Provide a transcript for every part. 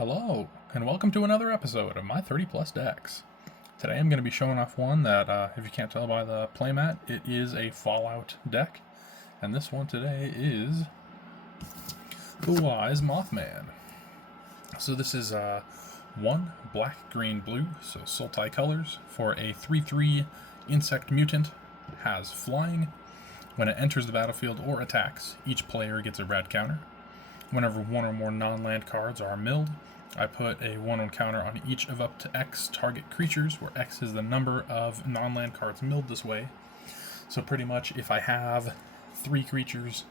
Hello, and welcome to another episode of my 30 plus decks. Today I'm going to be showing off one that, if you can't tell by the playmat, it is a Fallout deck. And this one today is the Wise Mothman. So this is one black, green, blue, so Sultai colors, for a 3/3 insect mutant, has flying. When it enters the battlefield or attacks, each player gets a rad counter. Whenever one or more non-land cards are milled, I put a 1/1 counter on each of up to X target creatures, where X is the number of non-land cards milled this way. So pretty much if I have 3 creatures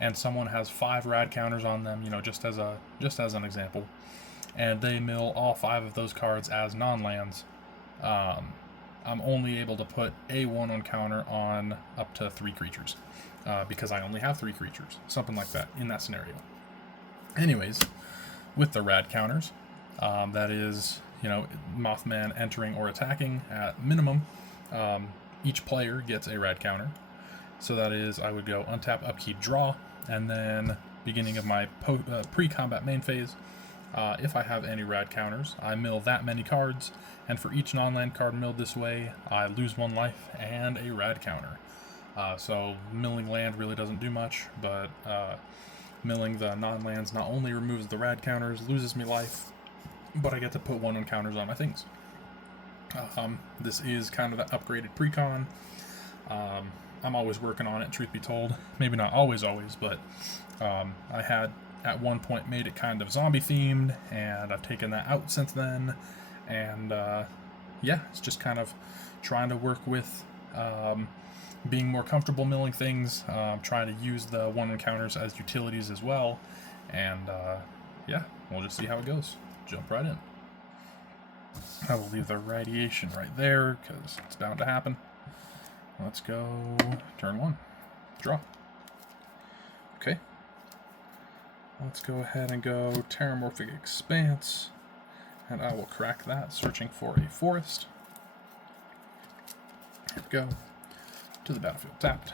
and someone has 5 rad counters on them, just as an example, and they mill all 5 of those cards as non-lands, I'm only able to put a 1/1 counter on up to 3 creatures, because I only have 3 creatures, something like that in that scenario. Anyways, with the rad counters, that is, Mothman entering or attacking at minimum, each player gets a rad counter. So that is, I would go untap, upkeep, draw, and then beginning of my pre-combat main phase, if I have any rad counters, I mill that many cards, and for each non-land card milled this way, I lose 1 life and a rad counter. So milling land really doesn't do much, but milling the non-lands not only removes the rad counters, loses me life, but I get to put 1/1 counters on my things. This is kind of the upgraded precon. I'm always working on it, truth be told. Maybe not always, but I had at one point made it kind of zombie themed, and I've taken that out since then. And it's just kind of trying to work with being more comfortable milling things, trying to use the 1/1 counters as utilities as well, and we'll just see how it goes. Jump right in. I will leave the radiation right there, because it's bound to happen. Let's go turn 1. Draw. Okay. Let's go ahead and go Terramorphic Expanse, and I will crack that, searching for a forest. Here we go. To the battlefield tapped.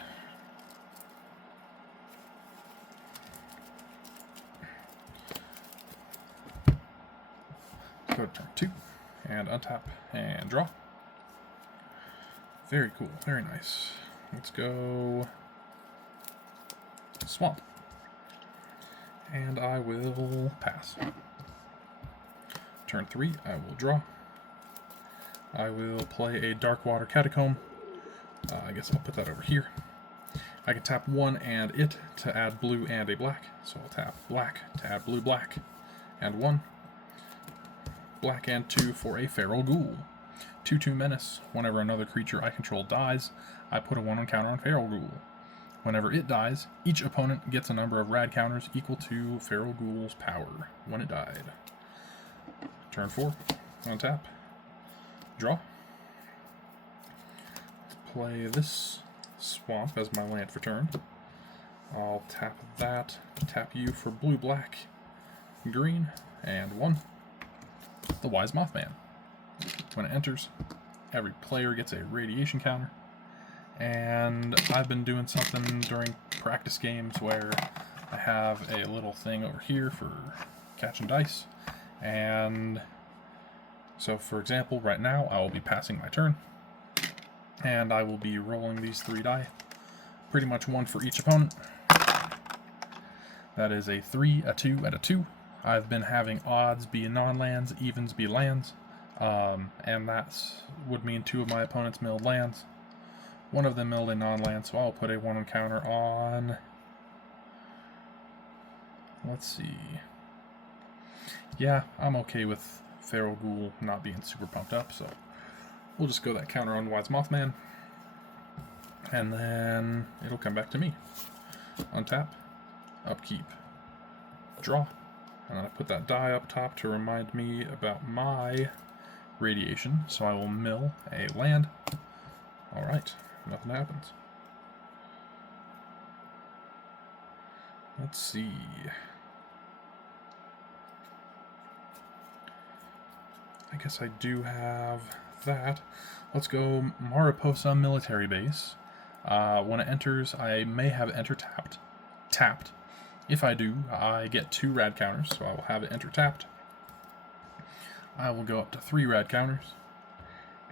Let's go to turn 2 and untap and draw. Very cool, very nice. Let's go swamp. And I will pass. Turn 3, I will draw. I will play a Darkwater Catacomb. I guess I'll put that over here. I can tap 1 and it to add blue and a black. So I'll tap black to add blue, black, and 1. Black and 2 for a Feral Ghoul. 2/2 Menace. Whenever another creature I control dies, I put a 1/1 counter on Feral Ghoul. Whenever it dies, each opponent gets a number of rad counters equal to Feral Ghoul's power when it died. Turn 4. Untap. Draw. Play this swamp as my land for turn. I'll tap that, tap you for blue, black, green, and 1. The Wise Mothman. When it enters, every player gets a radiation counter. And I've been doing something during practice games where I have a little thing over here for catching dice. And so, for example, right now I will be passing my turn. And I will be rolling these 3 die, pretty much 1 for each opponent. That is a 3, a 2, and a 2. I've been having odds be non-lands, evens be lands, and that would mean 2 of my opponents milled lands. 1 of them milled a non-land, so I'll put a 1/1 counter on. Let's see. Yeah, I'm okay with Feral Ghoul not being super pumped up, so we'll just go that counter on Wise Mothman, and then it'll come back to me. Untap, upkeep, draw, and then I put that die up top to remind me about my radiation, so I will mill a land. Alright, nothing happens. Let's see. I guess I do have that. Let's go Mariposa Military Base. When it enters, I may have enter tapped. If I do, I get 2 rad counters, so I will have it enter tapped. I will go up to 3 rad counters.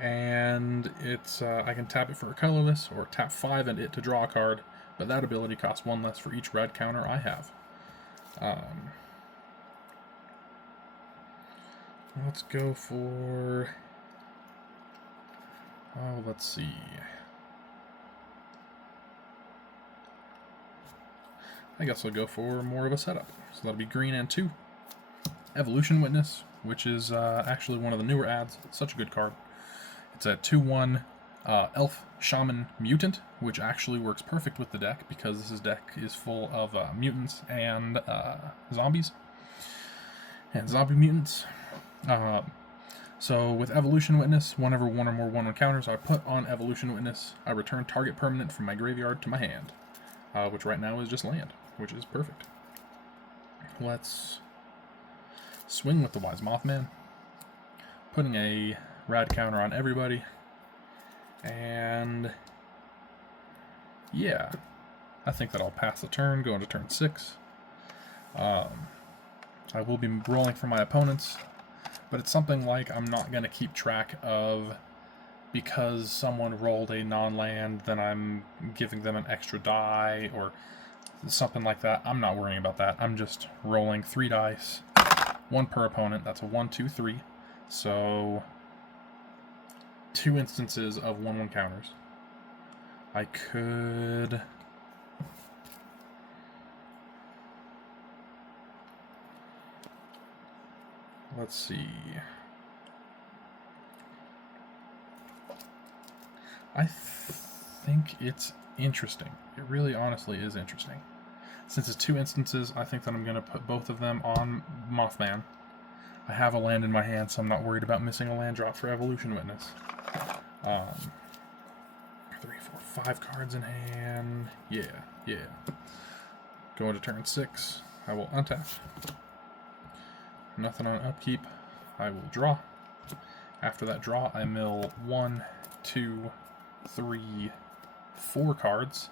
And it's I can tap it for a colorless, or tap 5 and it to draw a card, but that ability costs 1 less for each rad counter I have. Let's go for... Oh, let's see. I guess I'll go for more of a setup. So that'll be green and 2. Evolution Witness, which is actually one of the newer ads. It's such a good card. It's a 2/1 Elf Shaman Mutant, which actually works perfect with the deck because this deck is full of mutants and zombies. And zombie mutants. So with Evolution Witness, whenever 1 or more 1/1 counters I put on Evolution Witness, I return target permanent from my graveyard to my hand, which right now is just land, which is perfect. Let's swing with the Wise Mothman, putting a rad counter on everybody, and yeah, I think that I'll pass the turn, go into turn 6. I will be rolling for my opponents, but it's something like I'm not going to keep track of because someone rolled a non-land, then I'm giving them an extra die or something like that. I'm not worrying about that. I'm just rolling 3 dice, 1 per opponent. That's a 1, 2, 3. So 2 instances of 1/1 counters. I could... Let's see. I think it's interesting. It really honestly is interesting. Since it's 2 instances, I think that I'm going to put both of them on Mothman. I have a land in my hand, so I'm not worried about missing a land drop for Evolution Witness. 3, 4, 5 cards in hand. Yeah. Go into turn 6. I will untap. Nothing on upkeep. I will draw. After that draw, I mill 1, 2, 3, 4 cards.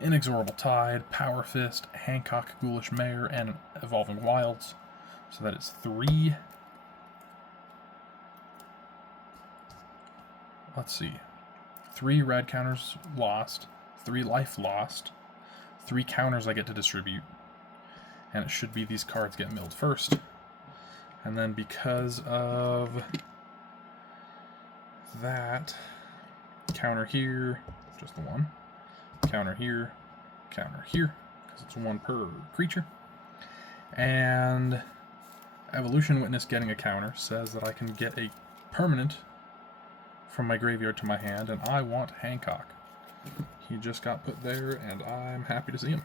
Inexorable Tide, Power Fist, Hancock, Ghoulish Mare, and Evolving Wilds. So that is 3. Let's see. 3 rad counters lost, 3 life lost, 3 counters I get to distribute. And it should be these cards get milled first. And then because of that, counter here, just the 1. Counter here, because it's 1 per creature. And Evolution Witness getting a counter says that I can get a permanent from my graveyard to my hand, and I want Hancock. He just got put there, and I'm happy to see him.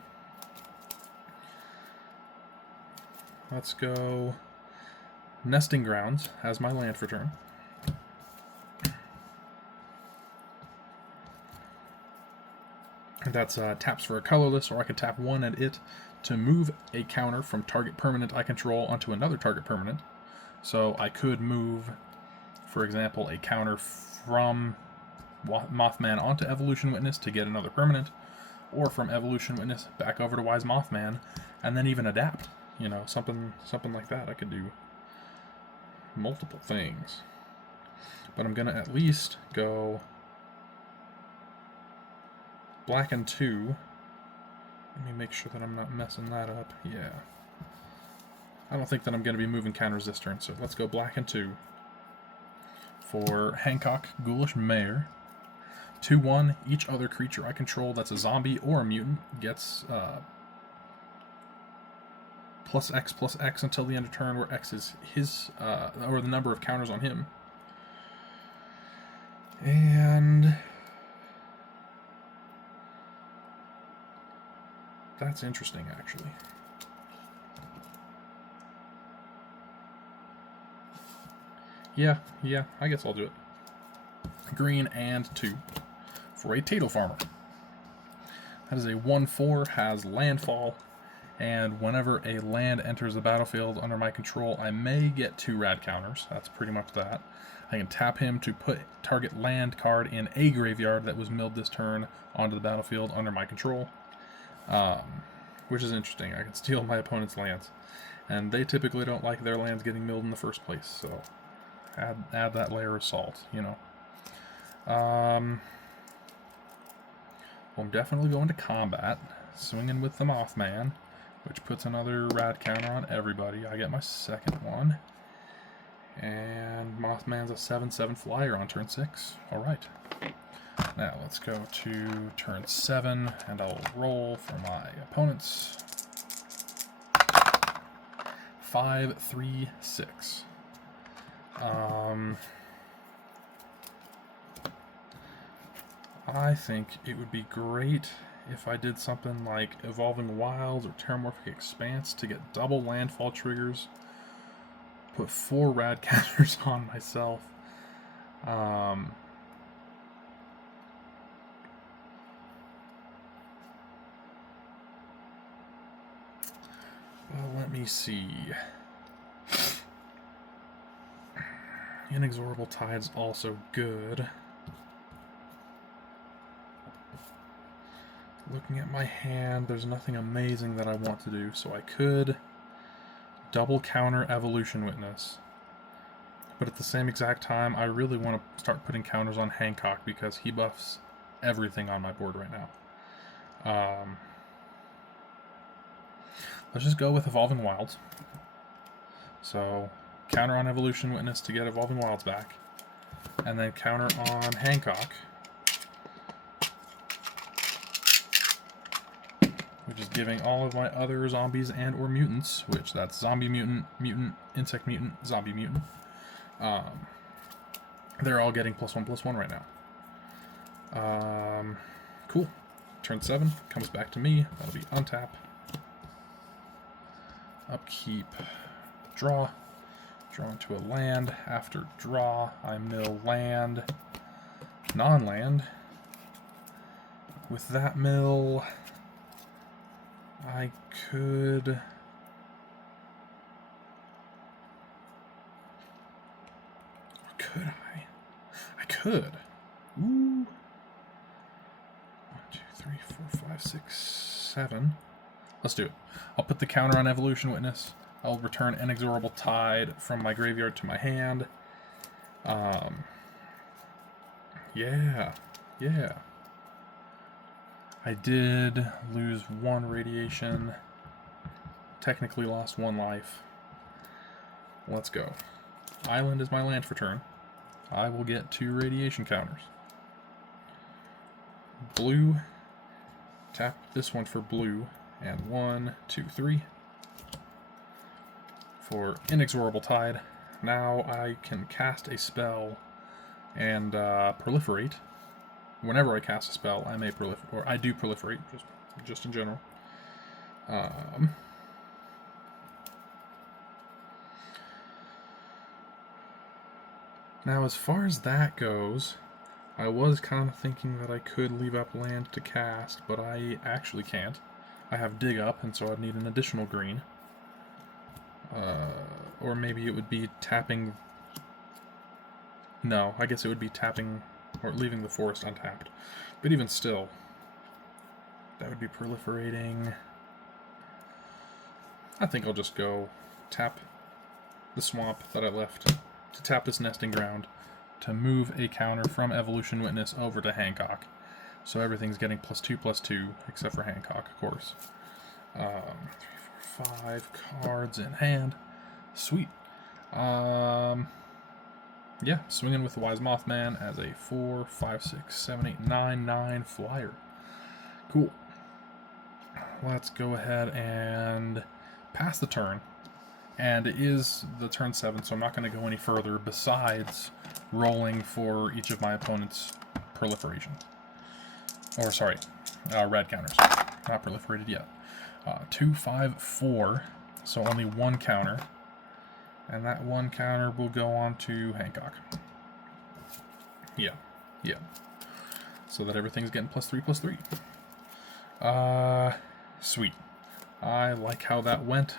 Let's go Nesting Grounds as my land for turn. That's taps for a colorless, or I can tap 1 and it to move a counter from target permanent I control onto another target permanent. So I could move, for example, a counter from Mothman onto Evolution Witness to get another permanent, or from Evolution Witness back over to Wise Mothman, and then even adapt. You know, something like that. I could do multiple things. But I'm going to at least go black and 2. Let me make sure that I'm not messing that up. Yeah. I don't think that I'm going to be moving counters this turn, so let's go black and 2 for Hancock, Ghoulish Mare. 2/1, each other creature I control that's a zombie or a mutant gets +X until the end of turn, where X is his, or the number of counters on him. And that's interesting, actually. Yeah, I guess I'll do it. Green and 2 for a Tato Farmer. That is a 1/4, has landfall, and whenever a land enters the battlefield under my control, I may get 2 rad counters. That's pretty much that. I can tap him to put target land card in a graveyard that was milled this turn onto the battlefield under my control, which is interesting. I can steal my opponent's lands, and they typically don't like their lands getting milled in the first place, so add that layer of salt, you know. Well, I'm definitely going to combat, swinging with the Mothman, which puts another rad counter on everybody. I get my second one. And Mothman's a 7/7 flyer on turn 6. Alright. Now let's go to turn 7, and I'll roll for my opponents. 5, 3, 6. I think it would be great if I did something like Evolving Wilds or Terramorphic Expanse to get double landfall triggers. Put 4 rad counters on myself. Well, let me see. Inexorable Tide's also good. Looking at my hand, there's nothing amazing that I want to do, so I could double counter Evolution Witness. But at the same exact time, I really want to start putting counters on Hancock because he buffs everything on my board right now. Let's just go with Evolving Wilds. So, counter on Evolution Witness to get Evolving Wilds back. And then counter on Hancock, which is giving all of my other zombies and or mutants, which that's zombie mutant, mutant, insect mutant, zombie mutant. They're all getting +1/+1 right now. Cool. Turn 7 comes back to me. That'll be untap, upkeep, draw, draw into a land. After draw, I mill land, non-land. With that mill, I could... Could I? I could. Ooh. 1, 2, 3, 4, 5, 6, 7. Let's do it. I'll put the counter on Evolution Witness. I'll return Inexorable Tide from my graveyard to my hand. Yeah. I did lose 1 radiation. Technically lost 1 life. Let's go. Island is my land for turn. I will get 2 radiation counters. Blue. Tap this one for blue. And 1, 2, 3. For Inexorable Tide. Now I can cast a spell and proliferate. Whenever I cast a spell, I may proliferate, or I do proliferate, just in general. Now, as far as that goes, I was kind of thinking that I could leave up land to cast, but I actually can't. I have dig up, and so I'd need an additional green. Or maybe it would be tapping... No, I guess it would be tapping or leaving the forest untapped. But even still, that would be proliferating. I think I'll just go tap the swamp that I left to tap this nesting ground to move a counter from Evolution Witness over to Hancock. So everything's getting +2/+2, except for Hancock, of course. 3, 4, 5 cards in hand. Sweet. Yeah, swinging with the Wise Mothman as a 4, 5, 6, 7, 8, 9, 9 flyer. Cool. Let's go ahead and pass the turn. And it is the turn 7, so I'm not going to go any further besides rolling for each of my opponent's proliferation. Or, sorry, rad counters. Not proliferated yet. 2, 5, 4, so only 1 counter. And that 1 counter will go on to Hancock. Yeah. So that everything's getting +3/+3. Sweet. I like how that went.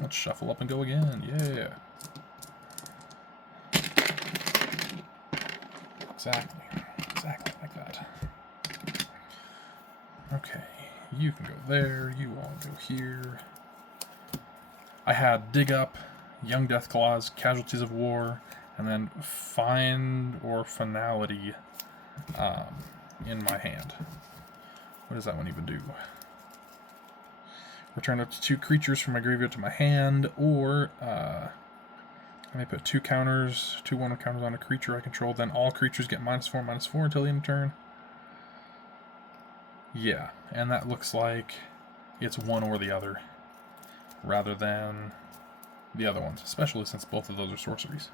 Let's shuffle up and go again. Yeah. Exactly like that. Okay, you can go there. You all go here. I had dig up, Young Deathclaws, Casualties of War, And then Find or Finality in my hand. What does that one even do? Return up to 2 creatures from my graveyard to my hand, or I may put 2 counters, 2 1 counters on a creature I control, then all creatures get -4/-4 until the end of turn. Yeah, and that looks like it's one or the other, rather than the other ones, especially since both of those are sorceries.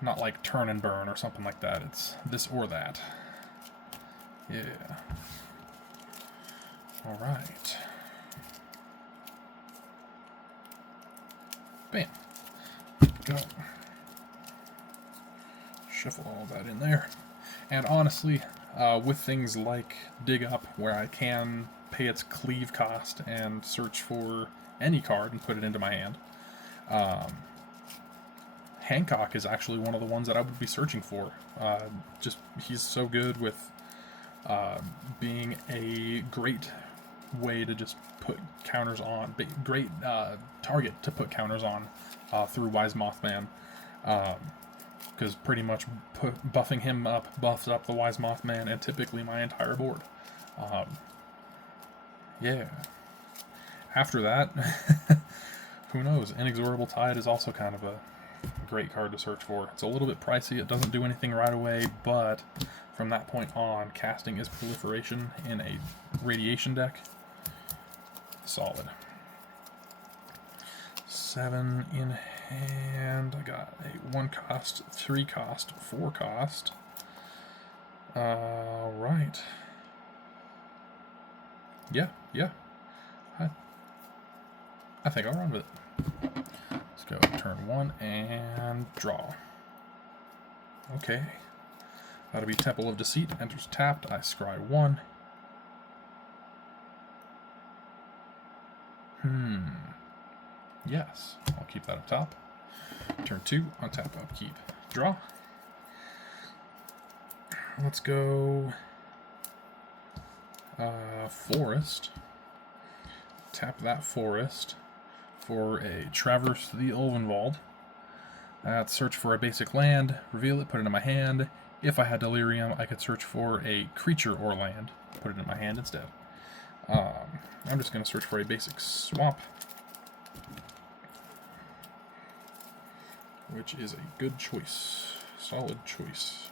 Not like turn and burn or something like that. It's this or that. Yeah. All right. Bam. Go. Shuffle all that in there. And honestly, with things like Dig Up, where I can pay its cleave cost and search for any card and put it into my hand, Hancock is actually one of the ones that I would be searching for. Just he's so good with being a great way to just put counters on, great target to put counters on through Wise Mothman, because pretty much buffing him up buffs up the Wise Mothman and typically my entire board. Yeah. After that, who knows? Inexorable Tide is also kind of a great card to search for. It's a little bit pricey, it doesn't do anything right away, but from that point on, casting is proliferation in a radiation deck. Solid. 7 in hand. I got a 1 cost, 3 cost, 4 cost. Right. Yeah. I think I'll run with it. Let's go turn 1 and draw. Okay. That'll be Temple of Deceit. Enters tapped. I scry 1. Yes. I'll keep that up top. Turn 2. Untap, upkeep, draw. Let's go Forest. Tap that Forest for a Traverse the Ulvenwald. Search for a basic land, reveal it, put it in my hand. If I had Delirium, I could search for a creature or land, put it in my hand instead. I'm just going to search for a basic swamp, which is a good choice. Solid choice.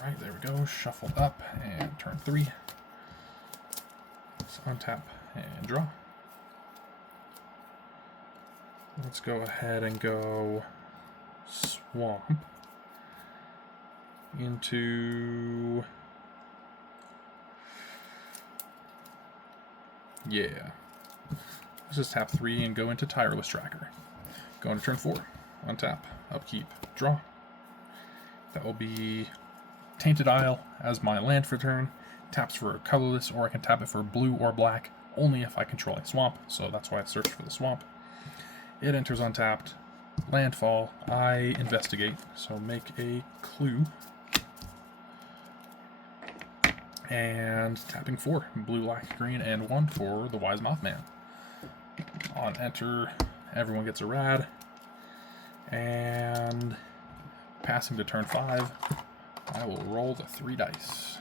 Alright, there we go. Shuffle up and turn 3. Let's untap and draw. Let's go ahead and go swamp into... Yeah. Let's just tap 3 and go into Tireless Tracker. Go into turn 4. Untap, upkeep, draw. That will be Tainted Isle as my land for turn. Taps for colorless, or I can tap it for blue or black, only if I control a swamp, so that's why I searched for the swamp. It enters untapped. Landfall. I investigate, so make a clue. And tapping 4. Blue, black, green, and 1 for the Wise Mothman. On enter, everyone gets a rad. And passing to turn 5, I will roll the 3 dice.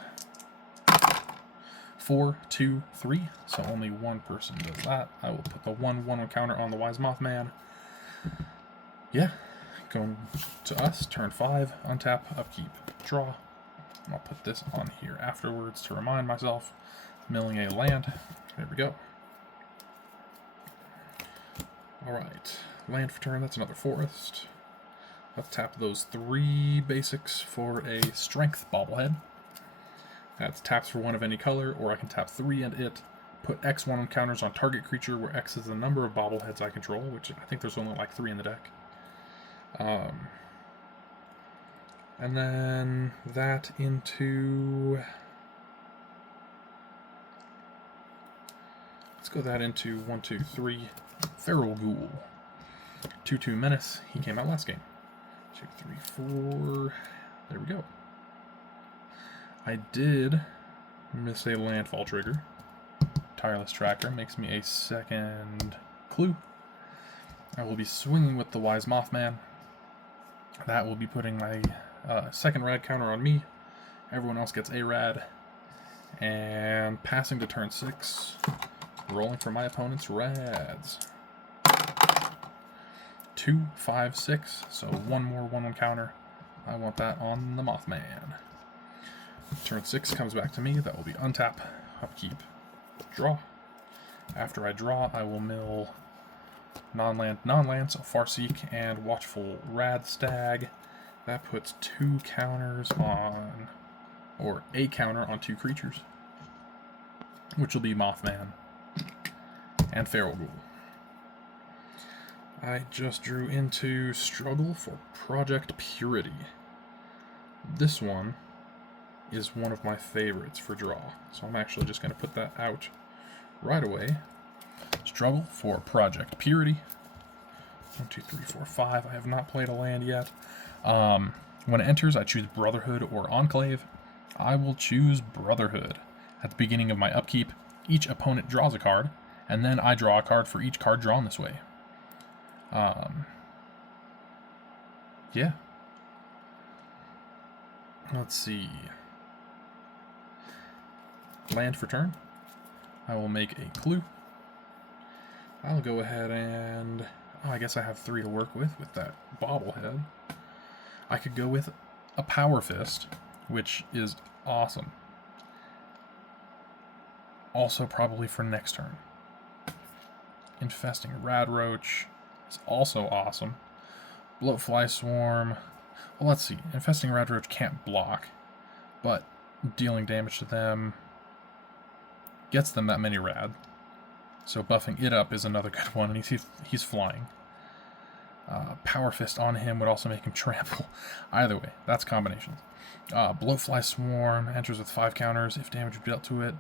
4, 2, 3, so only one person does that. I will put the 1/1 counter on the Wise Mothman. Yeah, going to us, turn 5, untap, upkeep, draw. I'll put this on here afterwards to remind myself. Milling a land. There we go. Alright, land for turn, that's another forest. Let's tap those 3 basics for a strength bobblehead. That's taps for 1 of any color, or I can tap 3 and it. Put X1 on counters on target creature, where X is the number of bobbleheads I control, which I think there's only like 3 in the deck. And then that into... Let's go that into 1, 2, 3. Feral Ghoul. 2/2 Menace. He came out last game. 2, 3, 4. There we go. I did Miss a landfall trigger. Tireless Tracker makes me a second clue. I will be swinging with the Wise Mothman. That will be putting my second rad counter on me. Everyone else gets a rad. And passing to turn 6. Rolling for my opponent's rads. 2, 5, 6. So one more 1/1 counter. I want that on the Mothman. Turn 6 comes back to me. That will be untap, upkeep, draw. After I draw, I will mill non-land, so Farseek and Watchful Rad Stag. That puts 2 counters on, or a counter on 2 creatures, which will be Mothman and Feral Ghoul. I just drew into Struggle for Project Purity. This one is one of my favorites for draw, so I'm actually just going to put that out right away. Struggle for Project Purity. 1, 2, 3, 4, 5. I have not played a land yet. When it enters, I choose Brotherhood or Enclave. I will choose Brotherhood. At the beginning of my upkeep, each opponent draws a card, and then I draw a card for each card drawn this way. Yeah. Let's see. Land for turn. I will make a clue. I'll go ahead and... Oh, I guess I have 3 to work with that bobblehead. I could go with a Power Fist, which is awesome. Also probably for next turn. Infesting Rad Roach is also awesome. Bloatfly Swarm. Well, let's see. Infesting Rad Roach can't block, but dealing damage to them gets them that many rad. So buffing it up is another good one, and he's flying. Power Fist on him would also make him trample. Either way, that's combinations. Bloatfly Swarm enters with 5 counters. If damage is dealt to it,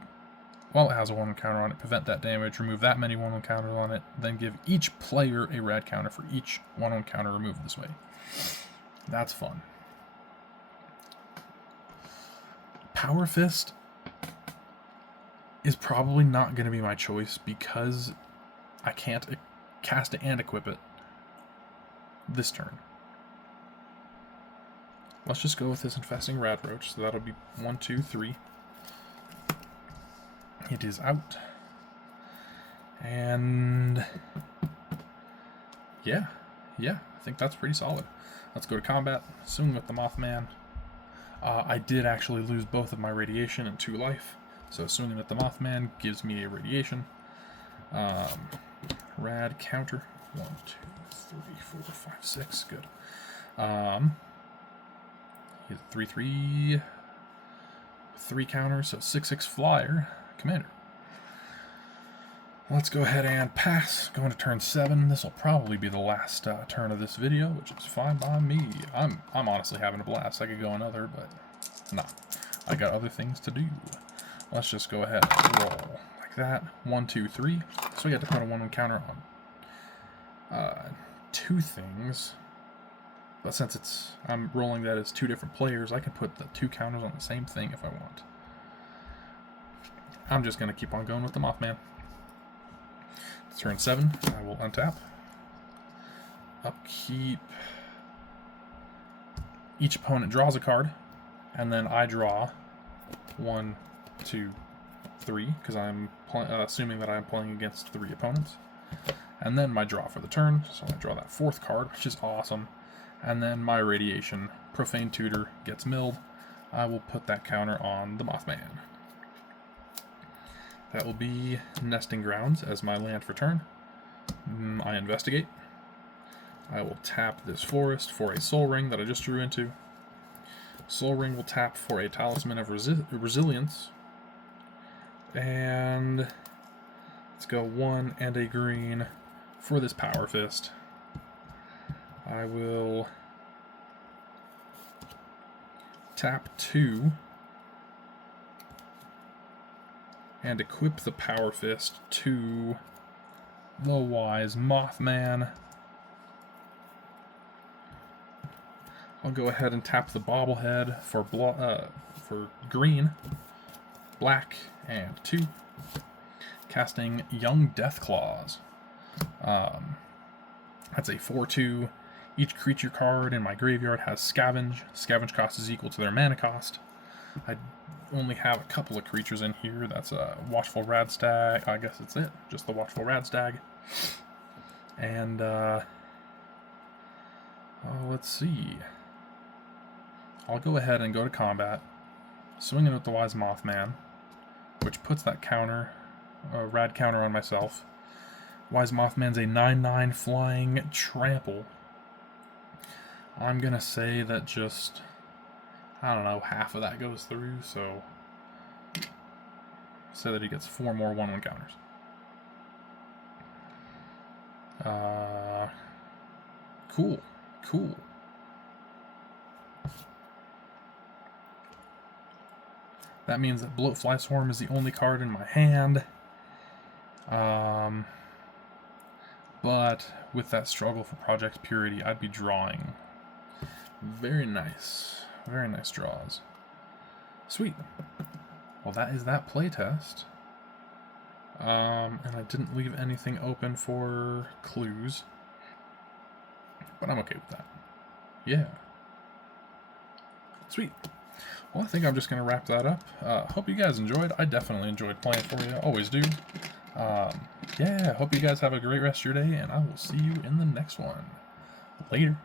while it has a 1/1 counter on it, prevent that damage, remove that many 1/1 counters on it, then give each player a rad counter for each 1/1 counter removed this way. That's fun. Power Fist is probably not going to be my choice because I can't cast it and equip it this turn. Let's just go with this Infesting Rad Roach, so that'll be 1, 2, 3. It is out. And yeah, I think that's pretty solid. Let's go to combat, swing with the Mothman. I did actually lose both of my radiation and 2 life, so swinging with the Mothman gives me a radiation. Rad counter. 1, 2, 3, 4, 5, 6. Good. He's a 3/3. 3 counters, so 6/6 flyer. Commander. Let's go ahead and pass. Going to turn 7. This will probably be the last turn of this video, which is fine by me. I'm honestly having a blast. I could go another, but nah. I got other things to do. Let's just go ahead and roll like that. 1, 2, 3. So we got to put a 1/1 counter on 2 things. But since I'm rolling that as 2 different players, I can put the 2 counters on the same thing if I want. I'm just going to keep on going with the Mothman. Turn 7, I will untap. Upkeep. Each opponent draws a card, and then I draw 1, 2, 3, because I'm assuming that I'm playing against 3 opponents. And then my draw for the turn, so I draw that 4th card, which is awesome. And then my radiation, Profane Tutor, gets milled. I will put that counter on the Mothman. That will be Nesting Grounds as my land for turn. I investigate. I will tap this forest for a Soul Ring that I just drew into. Soul Ring will tap for a Talisman of Resilience. And let's go 1 and a green for this Power Fist. I will tap 2 and equip the Power Fist to the Wise Mothman. I'll go ahead and tap the Bobblehead for green. black, and 2. Casting Young Deathclaws. That's a 4/2. Each creature card in my graveyard has Scavenge. Scavenge cost is equal to their mana cost. I only have a couple of creatures in here. That's a Watchful Rad Stag. I guess that's it. Just the Watchful Rad Stag. And, let's see. I'll go ahead and go to combat. Swing in with the Wise Mothman, which puts that counter, rad counter on myself. Wise Mothman's a 9/9 flying trample. I'm gonna say that just, I don't know, half of that goes through, so say that he gets 4 more 1/1 counters. Cool. That means that Bloat Fly Swarm is the only card in my hand. But with that struggle for Project Purity, I'd be drawing. Very nice. Very nice draws. Sweet. Well, that is that playtest. And I didn't leave anything open for clues. But I'm okay with that. Yeah. Sweet. Well, I think I'm just going to wrap that up. Hope you guys enjoyed. I definitely enjoyed playing for you. Always do. Yeah, hope you guys have a great rest of your day, and I will see you in the next one. Later.